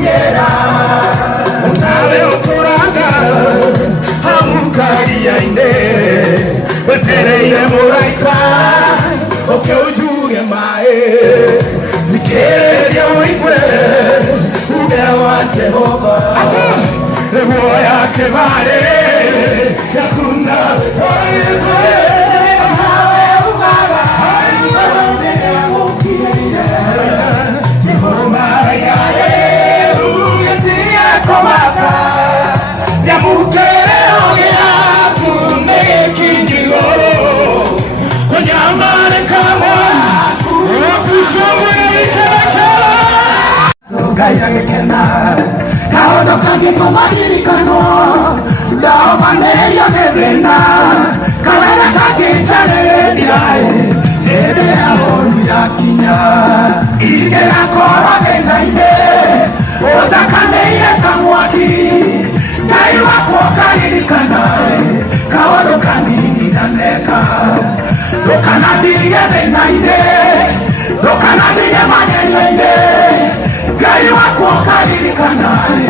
kunyera unawe uturaga hamukaria ine wetereire muraika oke ujuge mae nikereria uigwe uge wa Jehova levo yake vale yakuna Kaondo kange komadiri kano Dao manelio nevena Kawela kage chanele diae Yede ya olu ya kinya Ige na kora venda ine Ota kane ile kamwaki Gai wako kariri kanae Kaondo kange naneka Dokana dige venda ine Dokana dige manelio ine Gai wako kariri kanae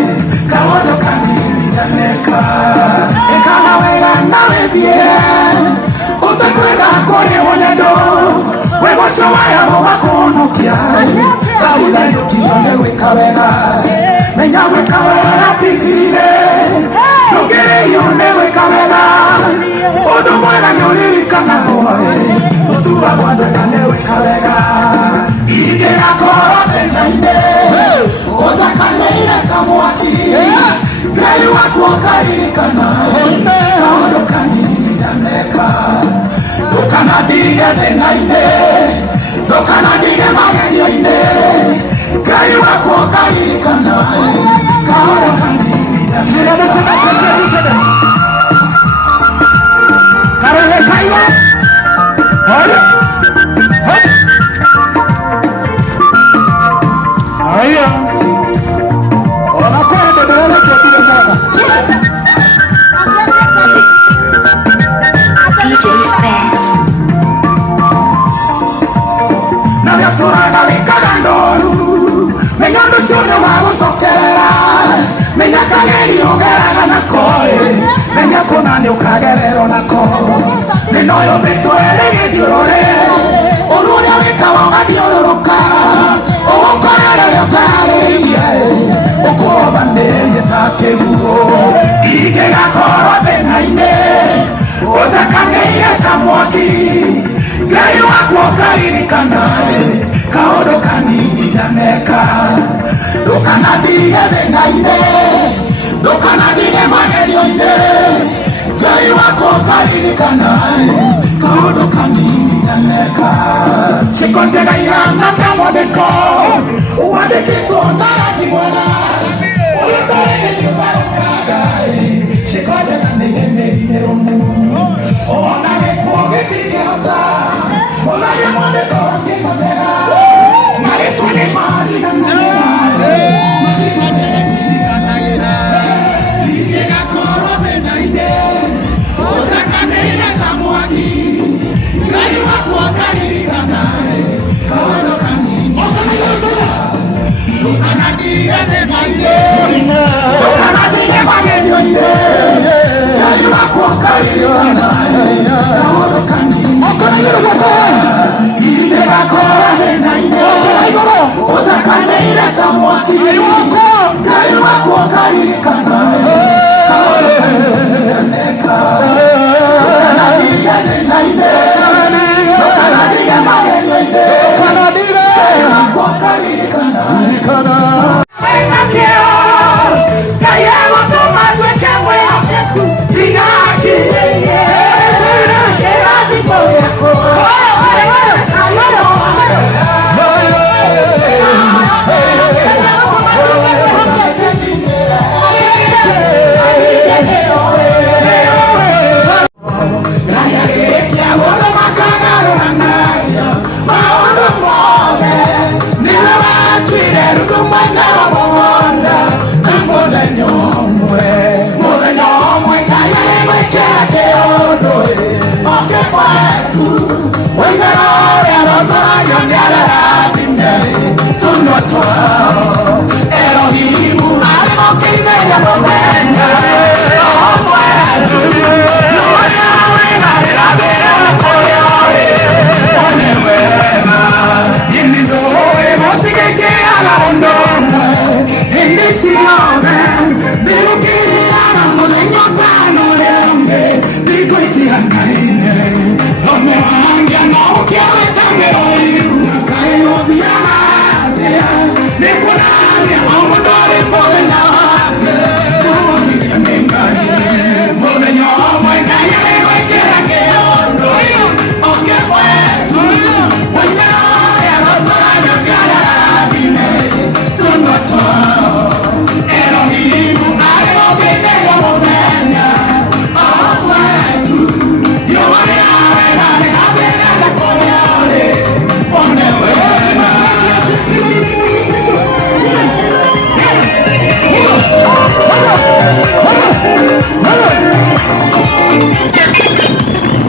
Kaondo kanili naneka Ekana wega nawe bie Utakwenda kore onendo Wego shawaya mwako kia Kaula yukidone weka wega Menya weka wega pipire Nugere yone weka wega Odo mwega nyolili kana mwae Tutuwa wado yane weka wega Ige ya kora venda inde Otakaneire kamwaki Gai wako kariri kanae Kaondo kanili naneka Dokana dige venda inde Dokana dige magenyo inde Gai wako kariri kanae Kaondo kanili naneka Karole kaiwa Haya Haya Wanakwenda dole kwa bila mwana DJ's Fast. Na vyatura na vikagandoru Menyando shono mago sokerera Menya kageri ogera na koe Menya konani ukagerero na koe Nenoyo beto elege diorore Oruria wikawa ngadiororoka Ogokorera leotare ringie Okoro banderi etake guo Ige gakoro venaine Otakaneire kamwaki Gai wako kariri kanae Kaondo kanili naneka Dokana dige venaine Dokana dige magenyo ine Gai wako kariri kanae Kaondo kanili naneka Sikotega yana kamodeko Uwade kito narati mwana Ulibareke nyubarakagai Sikotega nige meromu Onare kuogeti diota Olaya modeko sikotega Maretwane mari na nagera Masikotega tiga nagera Ige koro benaide Otakaneire kamwaki Gai wako kariri kanae Kaondo kanili Dokana dige venaide Dokana dige magenyo inde Gai wako kariri kanae Kaondo kanili Ige gakora venaide Otakaneire kamwaki Gai wako kariri kanae Kaondo kanili naneka Dokana dige venaide Dokana dige magenyo inde Gai wako kariri kanae Wena keo Kaya wato matweke wehakeku Diga akiyeye Kera dipo yako Elohim sione